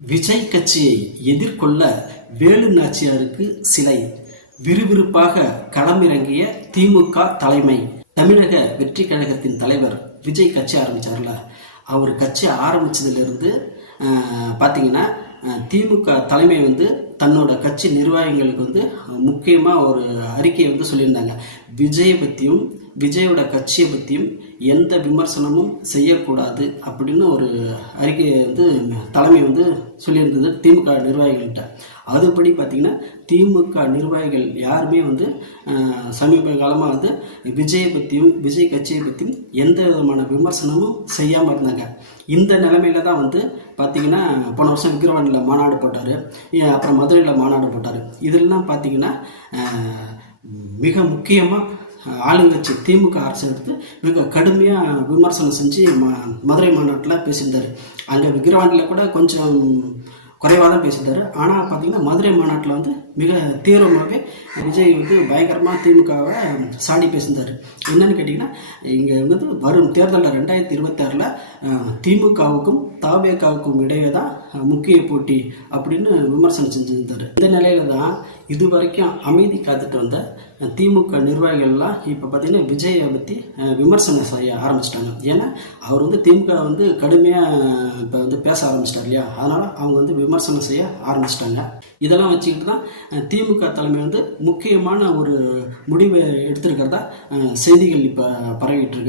விஜய் கட்சியை எதிர்கொள்ள வேலு நாச்சியாருக்கு சிலை விறுவிறுப்பாக களமிறங்கிய திமுக தலைமை. தமிழக வெற்றி கழகத்தின் தலைவர் விஜய் கட்சி ஆரம்பிச்சார்ல, அவர் கட்சி ஆரம்பிச்சதுலேருந்து பார்த்தீங்கன்னா திமுக தலைமை தன்னோட கட்சி நிர்வாகிகளுக்கு முக்கியமாக ஒரு அறிக்கையை சொல்லியிருந்தாங்க. விஜயை பற்றியும் விஜயோட கட்சியை பற்றியும் எந்த விமர்சனமும் செய்யக்கூடாது அப்படின்னு ஒரு அறிக்கையை தலைமை சொல்லியிருந்தது திமுக நிர்வாகிகள்கிட்ட. அதுபடி பார்த்தீங்கன்னா திமுக நிர்வாகிகள் யாருமே சமீப காலமாக விஜயை பற்றியும் விஜய் கட்சியை பற்றியும் எந்த விதமான விமர்சனமும் செய்யாமல் இருந்தாங்க. இந்த நிலைமையில தான் பார்த்தீங்கன்னா போன வருஷம் விக்கிரவாண்டியில் மாநாடு போட்டார், அப்புறம் மதுரையில் மாநாடு போட்டார். இதெல்லாம் பார்த்தீங்கன்னா மிக முக்கியமாக ஆளுங்கட்சி திமுக அரசு எடுத்து மிக கடுமையாக விமர்சனம் செஞ்சு மதுரை மாநாட்டில் பேசியிருந்தார். அங்கே விக்கிரவாண்டியில் கூட கொஞ்சம் குறைவாக தான் பேசியிருந்தார். ஆனால் பார்த்தீங்கன்னா மதுரை மாநாட்டில் மிக தீவிரமாகவே விஜய் பயங்கரமாக திமுகவை சாடி பேசியிருந்தார். என்னன்னு கேட்டிங்கன்னா, இங்கே வரும் தேர்தலில் 2026 திமுகவுக்கும் தவேகாவுக்கும் இடையே தான் முக்கிய போட்டி அப்படின்னு விமர்சனம் செஞ்சுருந்தார். இந்த நிலையில தான் இது வரைக்கும் அமைதி காத்துட்டு வந்த திமுக நிர்வாகிகள்லாம் இப்போ பார்த்தீங்கன்னா விஜயை பற்றி விமர்சனம் செய்ய ஆரம்பிச்சிட்டாங்க. ஏன்னா அவர் திமுக கடுமையாக இப்போ பேச ஆரம்பிச்சிட்டார் இல்லையா, அதனால் அவங்க விமர்சனம் செய்ய ஆரம்பிச்சிட்டாங்க. இதெல்லாம் வச்சுக்கிட்டு தான் திமுக தலைமை முக்கியமான ஒரு முடிவை எடுத்திருக்கிறதா செய்திகள் இப்போ பரவிட்டு இருக்கு.